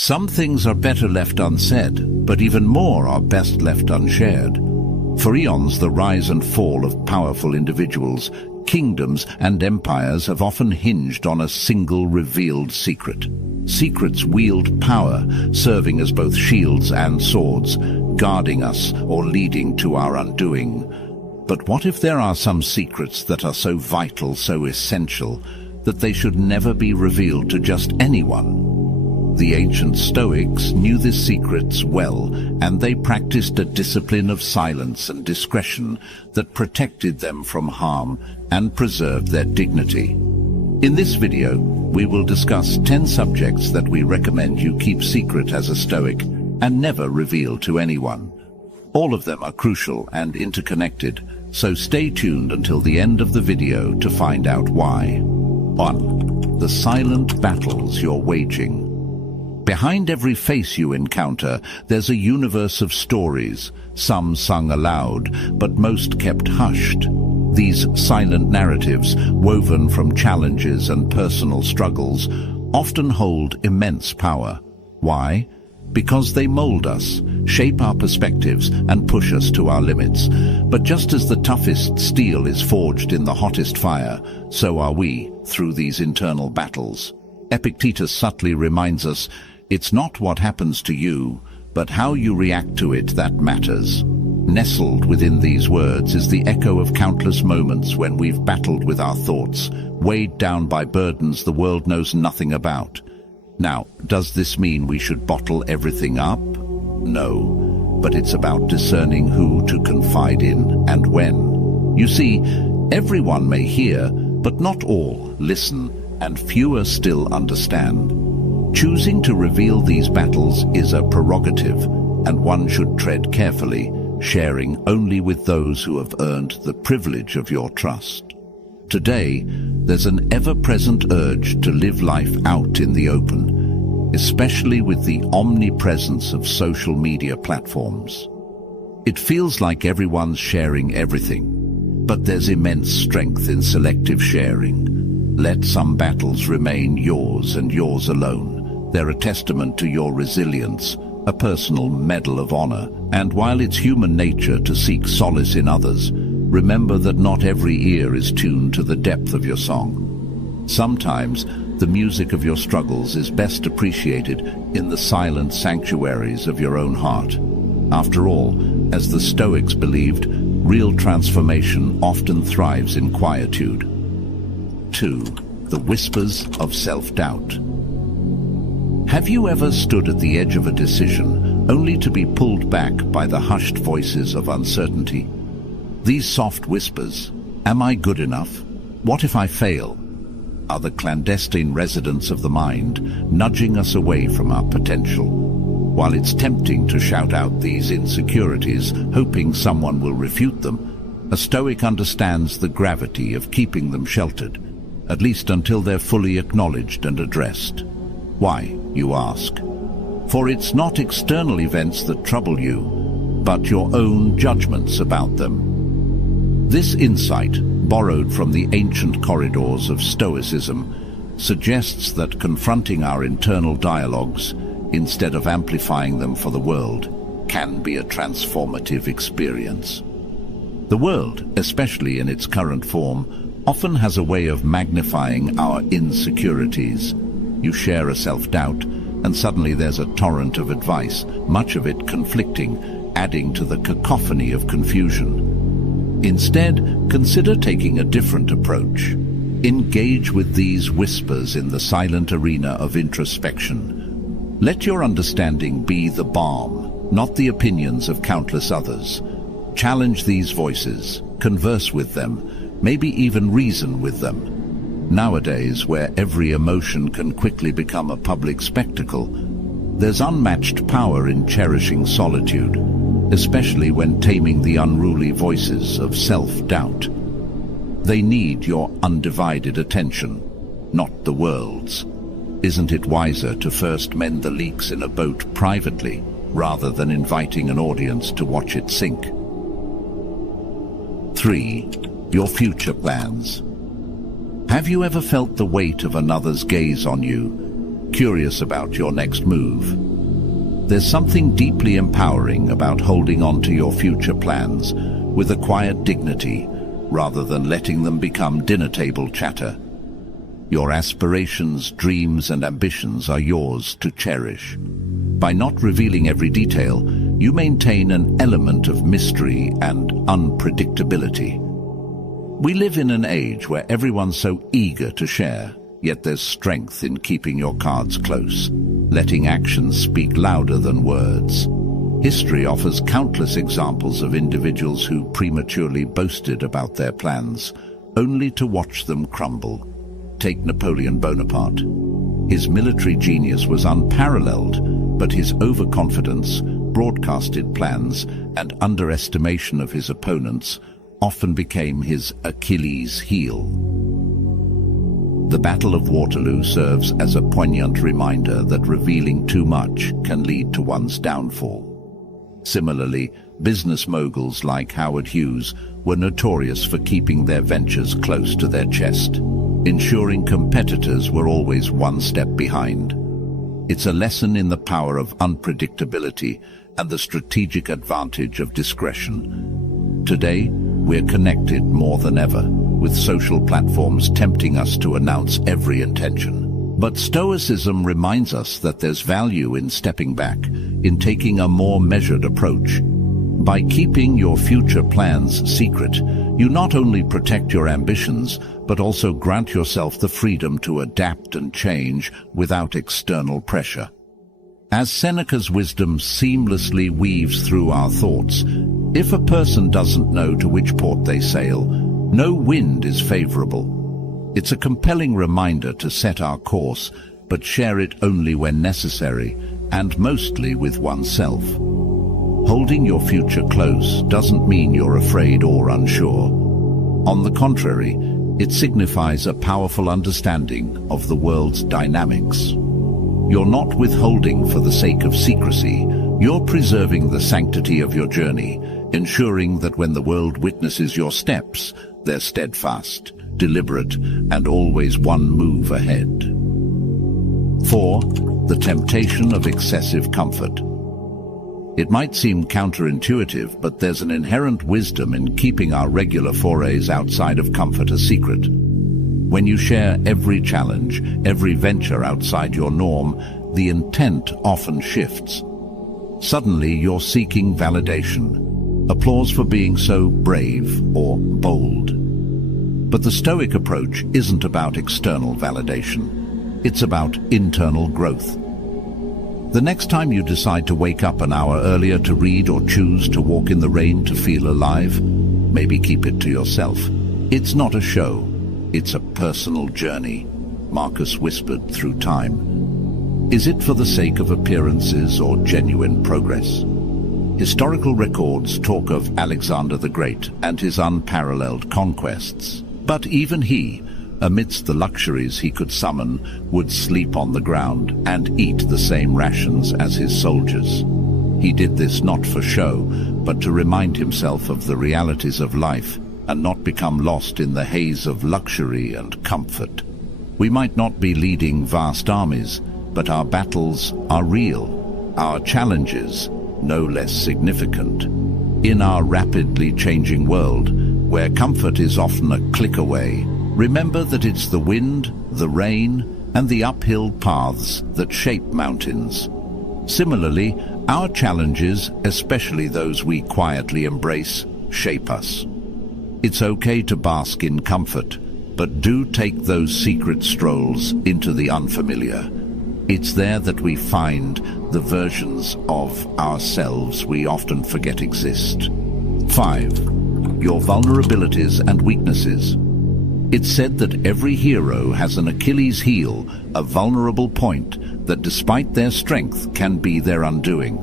Some things are better left unsaid, but even more are best left unshared. For eons, the rise and fall of powerful individuals, kingdoms and empires have often hinged on a single revealed secret. Secrets wield power, serving as both shields and swords, guarding us or leading to our undoing. But what if there are some secrets that are so vital, so essential, that they should never be revealed to just anyone? The ancient Stoics knew these secrets well, and they practiced a discipline of silence and discretion that protected them from harm and preserved their dignity. In this video, we will discuss 10 subjects that we recommend you keep secret as a Stoic and never reveal to anyone. All of them are crucial and interconnected, so stay tuned until the end of the video to find out why. 1. The silent battles you're waging. Behind every face you encounter, there's a universe of stories, some sung aloud, but most kept hushed. These silent narratives, woven from challenges and personal struggles, often hold immense power. Why? Because they mold us, shape our perspectives, and push us to our limits. But just as the toughest steel is forged in the hottest fire, so are we through these internal battles. Epictetus subtly reminds us, it's not what happens to you, but how you react to it that matters. Nestled within these words is the echo of countless moments when we've battled with our thoughts, weighed down by burdens the world knows nothing about. Now, does this mean we should bottle everything up? No, but it's about discerning who to confide in and when. You see, everyone may hear, but not all listen, and fewer still understand. Choosing to reveal these battles is a prerogative, and one should tread carefully, sharing only with those who have earned the privilege of your trust. Today, there's an ever-present urge to live life out in the open, especially with the omnipresence of social media platforms. It feels like everyone's sharing everything, but there's immense strength in selective sharing. Let some battles remain yours and yours alone. They're a testament to your resilience, a personal medal of honor. And while it's human nature to seek solace in others, remember that not every ear is tuned to the depth of your song. Sometimes, the music of your struggles is best appreciated in the silent sanctuaries of your own heart. After all, as the Stoics believed, real transformation often thrives in quietude. 2. The whispers of self-doubt. Have you ever stood at the edge of a decision only to be pulled back by the hushed voices of uncertainty? These soft whispers, am I good enough? What if I fail? Are the clandestine residents of the mind nudging us away from our potential. While it's tempting to shout out these insecurities, hoping someone will refute them, a Stoic understands the gravity of keeping them sheltered, at least until they're fully acknowledged and addressed. Why, you ask? For it's not external events that trouble you, but your own judgments about them. This insight, borrowed from the ancient corridors of Stoicism, suggests that confronting our internal dialogues, instead of amplifying them for the world, can be a transformative experience. The world, especially in its current form, often has a way of magnifying our insecurities. You share a self-doubt, and suddenly there's a torrent of advice, much of it conflicting, adding to the cacophony of confusion. Instead, consider taking a different approach. Engage with these whispers in the silent arena of introspection. Let your understanding be the balm, not the opinions of countless others. Challenge these voices, converse with them, maybe even reason with them. Nowadays, where every emotion can quickly become a public spectacle, there's unmatched power in cherishing solitude, especially when taming the unruly voices of self-doubt. They need your undivided attention, not the world's. Isn't it wiser to first mend the leaks in a boat privately, rather than inviting an audience to watch it sink? 3. Your future plans. Have you ever felt the weight of another's gaze on you? curious about your next move. There's something deeply empowering about holding on to your future plans with a quiet dignity, rather than letting them become dinner table chatter. Your aspirations, dreams, and ambitions are yours to cherish. By not revealing every detail, you maintain an element of mystery and unpredictability. We live in an age where everyone's so eager to share, yet there's strength in keeping your cards close, letting actions speak louder than words. History offers countless examples of individuals who prematurely boasted about their plans, only to watch them crumble. Take Napoleon Bonaparte. His military genius was unparalleled, but his overconfidence, broadcasted plans, and underestimation of his opponents often became his Achilles' heel. The Battle of Waterloo serves as a poignant reminder that revealing too much can lead to one's downfall. Similarly, business moguls like Howard Hughes were notorious for keeping their ventures close to their chest, ensuring competitors were always one step behind. It's a lesson in the power of unpredictability and the strategic advantage of discretion. Today, we're connected more than ever, with social platforms tempting us to announce every intention. But Stoicism reminds us that there's value in stepping back, in taking a more measured approach. By keeping your future plans secret, you not only protect your ambitions, but also grant yourself the freedom to adapt and change without external pressure. As Seneca's wisdom seamlessly weaves through our thoughts, if a person doesn't know to which port they sail, no wind is favorable. It's a compelling reminder to set our course, but share it only when necessary, and mostly with oneself. Holding your future close doesn't mean you're afraid or unsure. On the contrary, it signifies a powerful understanding of the world's dynamics. You're not withholding for the sake of secrecy. You're preserving the sanctity of your journey, ensuring that when the world witnesses your steps, they're steadfast, deliberate, and always one move ahead. 4. The temptation of excessive comfort. It might seem counterintuitive, but there's an inherent wisdom in keeping our regular forays outside of comfort a secret. When you share every challenge, every venture outside your norm, the intent often shifts. Suddenly you're seeking validation, applause for being so brave or bold. But the Stoic approach isn't about external validation. It's about internal growth. The next time you decide to wake up an hour earlier to read or choose to walk in the rain to feel alive, maybe keep it to yourself. It's not a show. It's a personal journey, Marcus whispered through time. Is it for the sake of appearances or genuine progress? Historical records talk of Alexander the Great and his unparalleled conquests. But even he, amidst the luxuries he could summon, would sleep on the ground and eat the same rations as his soldiers. He did this not for show, but to remind himself of the realities of life and not become lost in the haze of luxury and comfort. We might not be leading vast armies, but our battles are real, our challenges no less significant. In our rapidly changing world, where comfort is often a click away, remember that it's the wind, the rain, and the uphill paths that shape mountains. Similarly, our challenges, especially those we quietly embrace, shape us. It's okay to bask in comfort, but do take those secret strolls into the unfamiliar. It's there that we find the versions of ourselves we often forget exist. 5. Your vulnerabilities and weaknesses. It's said that every hero has an Achilles heel, a vulnerable point that despite their strength can be their undoing.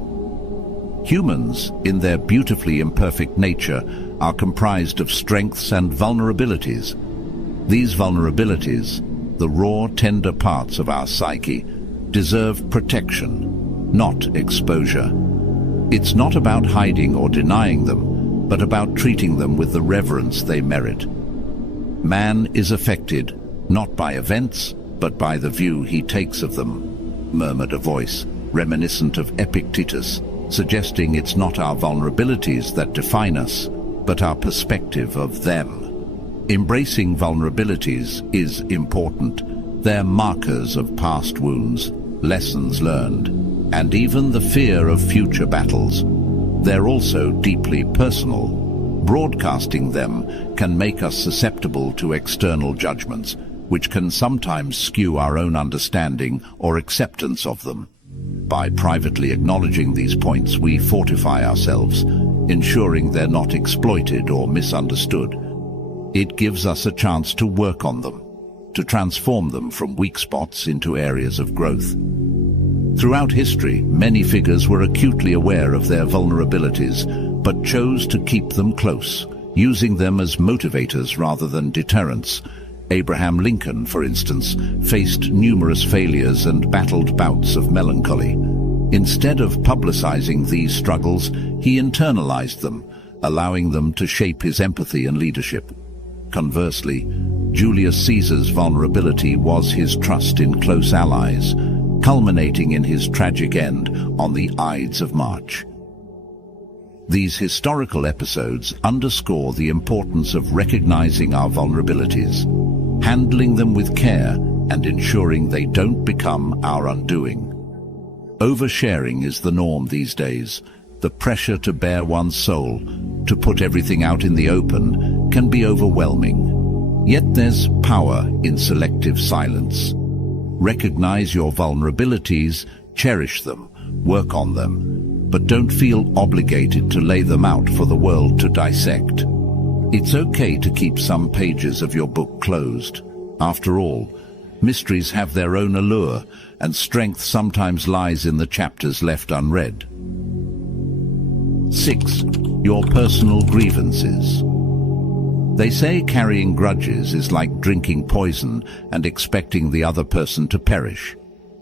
Humans, in their beautifully imperfect nature, are comprised of strengths and vulnerabilities. These vulnerabilities, the raw, tender parts of our psyche, deserve protection, not exposure. It's not about hiding or denying them, but about treating them with the reverence they merit. Man is affected, not by events, but by the view he takes of them. murmured a voice, reminiscent of Epictetus, suggesting it's not our vulnerabilities that define us, but our perspective of them. Embracing vulnerabilities is important. They're markers of past wounds, lessons learned, and even the fear of future battles. They're also deeply personal. Broadcasting them can make us susceptible to external judgments, which can sometimes skew our own understanding or acceptance of them. By privately acknowledging these points, we fortify ourselves, ensuring they're not exploited or misunderstood. It gives us a chance to work on them, to transform them from weak spots into areas of growth. Throughout history, many figures were acutely aware of their vulnerabilities, but chose to keep them close, using them as motivators rather than deterrents. Abraham Lincoln, for instance, faced numerous failures and battled bouts of melancholy. Instead of publicizing these struggles, he internalized them, allowing them to shape his empathy and leadership. Conversely, Julius Caesar's vulnerability was his trust in close allies, culminating in his tragic end on the Ides of March. These historical episodes underscore the importance of recognizing our vulnerabilities, handling them with care, and ensuring they don't become our undoing. Oversharing is the norm these days. The pressure to bare one's soul, to put everything out in the open, can be overwhelming. Yet there's power in selective silence. Recognize your vulnerabilities, cherish them, work on them, but don't feel obligated to lay them out for the world to dissect. It's okay to keep some pages of your book closed. After all, mysteries have their own allure, and strength sometimes lies in the chapters left unread. 6. Your personal grievances. They say carrying grudges is like drinking poison and expecting the other person to perish.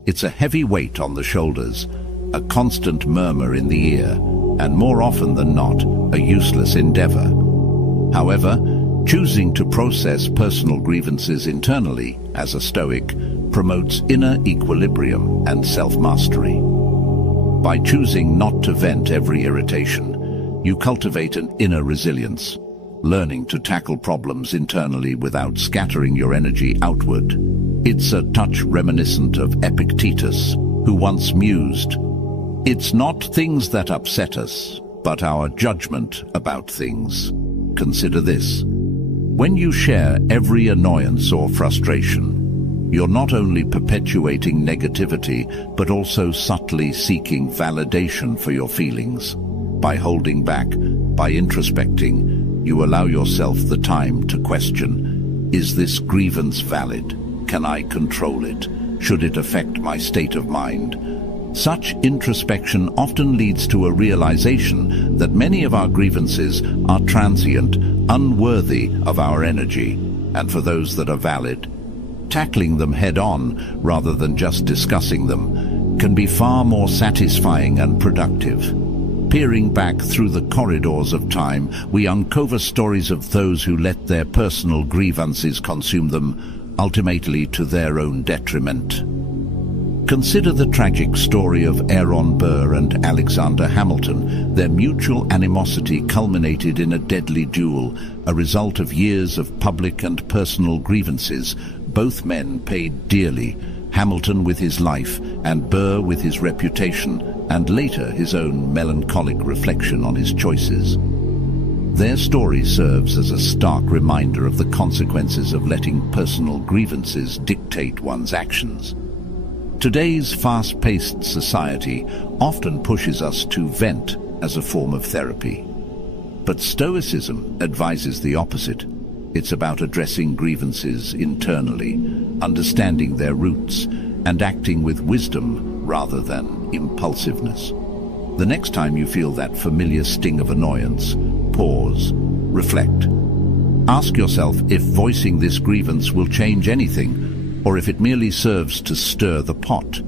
It's a heavy weight on the shoulders, a constant murmur in the ear, and more often than not, a useless endeavor. However, choosing to process personal grievances internally as a Stoic promotes inner equilibrium and self-mastery. By choosing not to vent every irritation, you cultivate an inner resilience, learning to tackle problems internally without scattering your energy outward. It's a touch reminiscent of Epictetus, who once mused, "It's not things that upset us, but our judgment about things." Consider this. When you share every annoyance or frustration, you're not only perpetuating negativity, but also subtly seeking validation for your feelings. By holding back, by introspecting, you allow yourself the time to question, is this grievance valid? Can I control it? Should it affect my state of mind? Such introspection often leads to a realization that many of our grievances are transient, unworthy of our energy, and for those that are valid, tackling them head-on rather than just discussing them can be far more satisfying and productive. Peering back through the corridors of time, we uncover stories of those who let their personal grievances consume them, ultimately to their own detriment. Consider the tragic story of Aaron Burr and Alexander Hamilton. Their mutual animosity culminated in a deadly duel, a result of years of public and personal grievances. Both men paid dearly, Hamilton with his life and Burr with his reputation, and later his own melancholic reflection on his choices. Their story serves as a stark reminder of the consequences of letting personal grievances dictate one's actions. Today's fast-paced society often pushes us to vent as a form of therapy. But Stoicism advises the opposite. It's about addressing grievances internally, understanding their roots, and acting with wisdom rather than impulsiveness. The next time you feel that familiar sting of annoyance, pause, reflect. Ask yourself if voicing this grievance will change anything, or if it merely serves to stir the pot.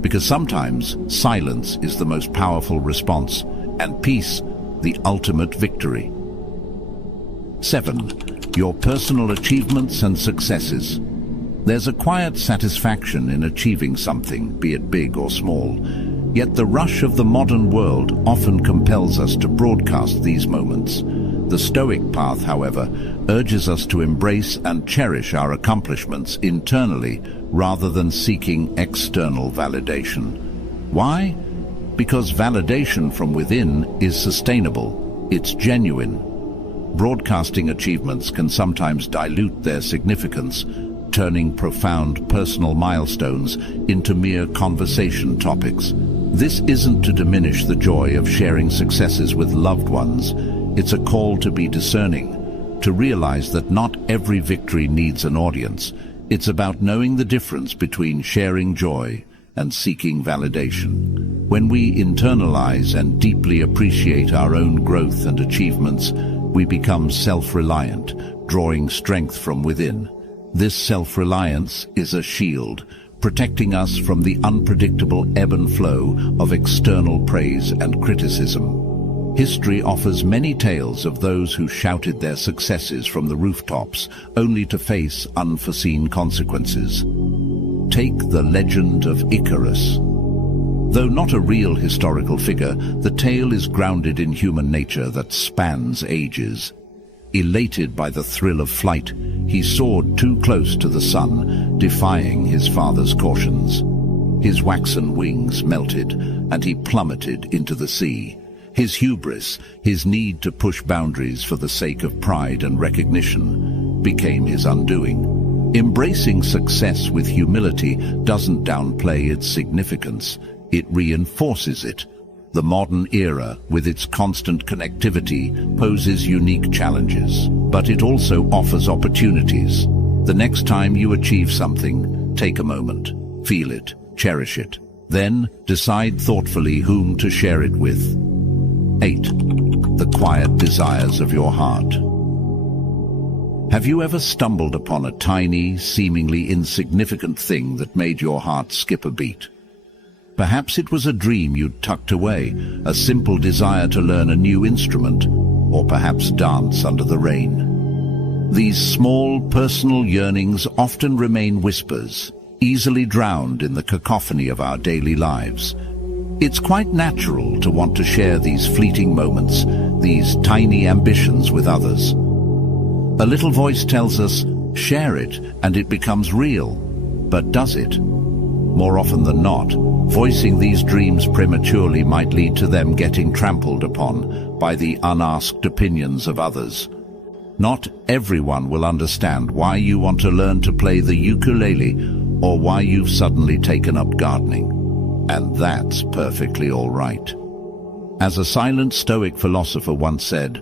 Because sometimes silence is the most powerful response, and peace the ultimate victory. 7. Your personal achievements and successes. There's a quiet satisfaction in achieving something, be it big or small. Yet the rush of the modern world often compels us to broadcast these moments. The Stoic path, however, urges us to embrace and cherish our accomplishments internally rather than seeking external validation. Why? Because validation from within is sustainable, it's genuine. Broadcasting achievements can sometimes dilute their significance, turning profound personal milestones into mere conversation topics. This isn't to diminish the joy of sharing successes with loved ones. It's a call to be discerning, to realize that not every victory needs an audience. It's about knowing the difference between sharing joy and seeking validation. When we internalize and deeply appreciate our own growth and achievements, we become self-reliant, drawing strength from within. This self-reliance is a shield, protecting us from the unpredictable ebb and flow of external praise and criticism. History offers many tales of those who shouted their successes from the rooftops, only to face unforeseen consequences. Take the legend of Icarus. Though not a real historical figure, the tale is grounded in human nature that spans ages. Elated by the thrill of flight, he soared too close to the sun, defying his father's cautions. His waxen wings melted, and he plummeted into the sea. His hubris, his need to push boundaries for the sake of pride and recognition, became his undoing. Embracing success with humility doesn't downplay its significance, it reinforces it. The modern era, with its constant connectivity, poses unique challenges, but it also offers opportunities. The next time you achieve something, take a moment, feel it, cherish it. Then decide thoughtfully whom to share it with. 8. The quiet desires of your heart. Have you ever stumbled upon a tiny, seemingly insignificant thing that made your heart skip a beat? Perhaps it was a dream you'd tucked away, a simple desire to learn a new instrument, or perhaps dance under the rain. These small, personal yearnings often remain whispers, easily drowned in the cacophony of our daily lives. It's quite natural to want to share these fleeting moments, these tiny ambitions with others. A little voice tells us, share it, and it becomes real. But does it? More often than not, voicing these dreams prematurely might lead to them getting trampled upon by the unasked opinions of others. Not everyone will understand why you want to learn to play the ukulele or why you've suddenly taken up gardening. And that's perfectly all right. As a silent Stoic philosopher once said,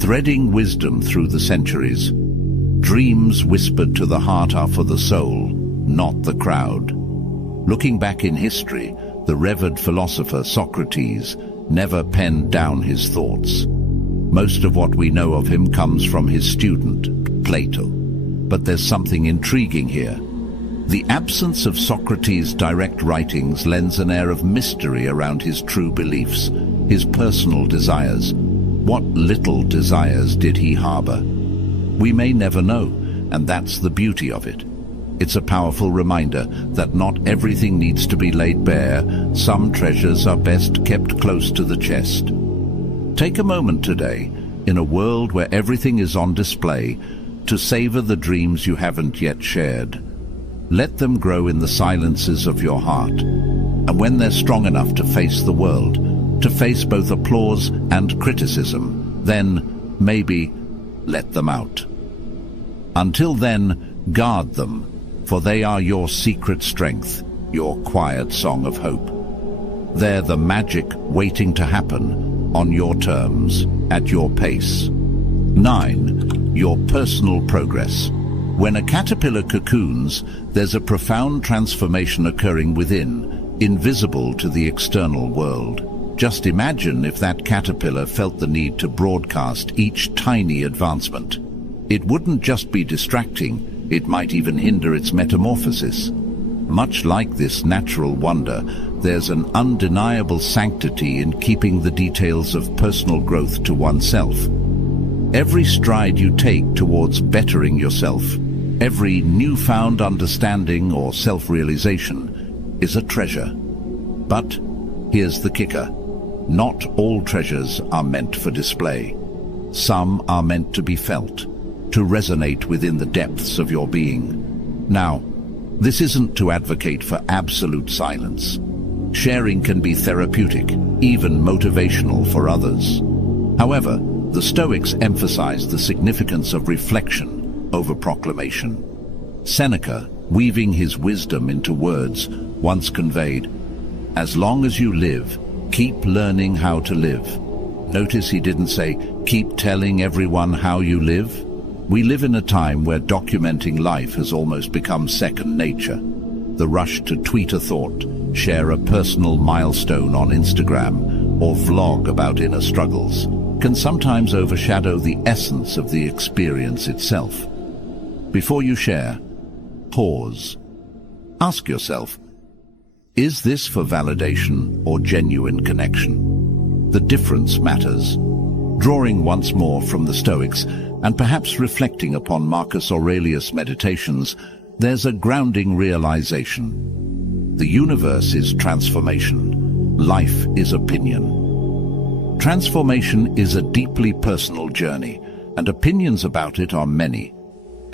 threading wisdom through the centuries, dreams whispered to the heart are for the soul, not the crowd. Looking back in history, the revered philosopher Socrates never penned down his thoughts. Most of what we know of him comes from his student, Plato. But there's something intriguing here. The absence of Socrates' direct writings lends an air of mystery around his true beliefs, his personal desires. What little desires did he harbor? We may never know, and that's the beauty of it. It's a powerful reminder that not everything needs to be laid bare. Some treasures are best kept close to the chest. Take a moment today, in a world where everything is on display, to savor the dreams you haven't yet shared. Let them grow in the silences of your heart. And when they're strong enough to face the world, to face both applause and criticism, then, maybe, let them out. Until then, guard them, for they are your secret strength, your quiet song of hope. They're the magic waiting to happen, on your terms, at your pace. 9. Your personal progress. When a caterpillar cocoons, there's a profound transformation occurring within, invisible to the external world. Just imagine if that caterpillar felt the need to broadcast each tiny advancement. It wouldn't just be distracting, it might even hinder its metamorphosis. Much like this natural wonder, there's an undeniable sanctity in keeping the details of personal growth to oneself. Every stride you take towards bettering yourself, Every newfound understanding or self-realization is a treasure. But here's the kicker. Not all treasures are meant for display. Some are meant to be felt, to resonate within the depths of your being. Now, this isn't to advocate for absolute silence. Sharing can be therapeutic, even motivational for others. However, the Stoics emphasize the significance of reflection over proclamation. Seneca, weaving his wisdom into words, once conveyed, "As long as you live, keep learning how to live." Notice he didn't say, "Keep telling everyone how you live." We live in a time where documenting life has almost become second nature. The rush to tweet a thought, share a personal milestone on Instagram, or vlog about inner struggles can sometimes overshadow the essence of the experience itself. Before you share, pause. Ask yourself, is this for validation or genuine connection? The difference matters. Drawing once more from the Stoics, and perhaps reflecting upon Marcus Aurelius' meditations, there's a grounding realization. The universe is transformation. Life is opinion. Transformation is a deeply personal journey, and opinions about it are many.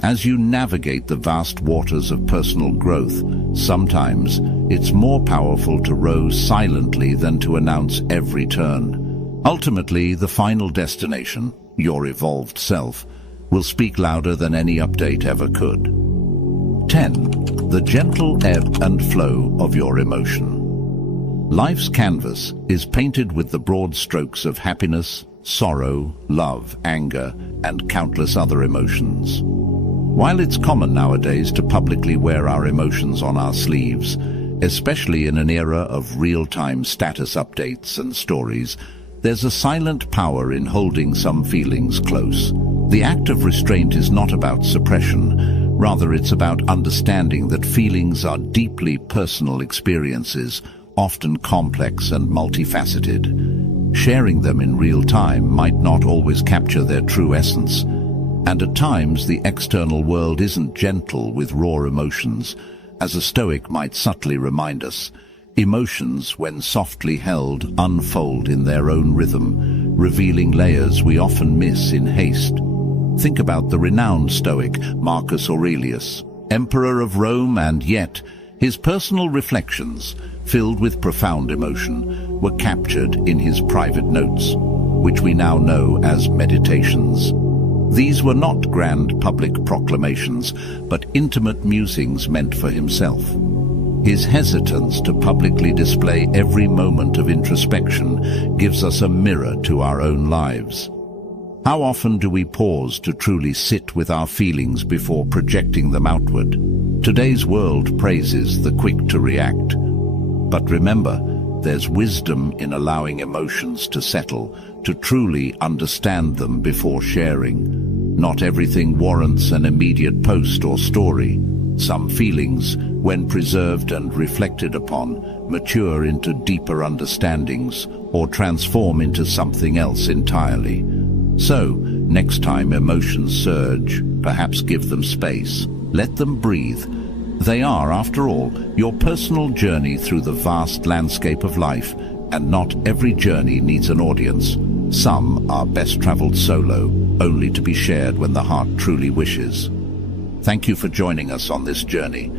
As you navigate the vast waters of personal growth, sometimes it's more powerful to row silently than to announce every turn. Ultimately, the final destination, your evolved self, will speak louder than any update ever could. 10. The gentle ebb and flow of your emotion. Life's canvas is painted with the broad strokes of happiness, sorrow, love, anger, and countless other emotions. While it's common nowadays to publicly wear our emotions on our sleeves, especially in an era of real-time status updates and stories, there's a silent power in holding some feelings close. The act of restraint is not about suppression, rather it's about understanding that feelings are deeply personal experiences, often complex and multifaceted. Sharing them in real time might not always capture their true essence, and at times the external world isn't gentle with raw emotions. As a Stoic might subtly remind us, emotions, when softly held, unfold in their own rhythm, revealing layers we often miss in haste. Think about the renowned Stoic Marcus Aurelius, Emperor of Rome, and yet his personal reflections, filled with profound emotion, were captured in his private notes, which we now know as meditations. These were not grand public proclamations, but intimate musings meant for himself. His hesitance to publicly display every moment of introspection gives us a mirror to our own lives. How often do we pause to truly sit with our feelings before projecting them outward? Today's world praises the quick to react. But remember, there's wisdom in allowing emotions to settle, to truly understand them before sharing. Not everything warrants an immediate post or story. Some feelings, when preserved and reflected upon, mature into deeper understandings or transform into something else entirely. So, next time emotions surge, perhaps give them space. Let them breathe. They are, after all, your personal journey through the vast landscape of life, and not every journey needs an audience. Some are best traveled solo, only to be shared when the heart truly wishes. Thank you for joining us on this journey.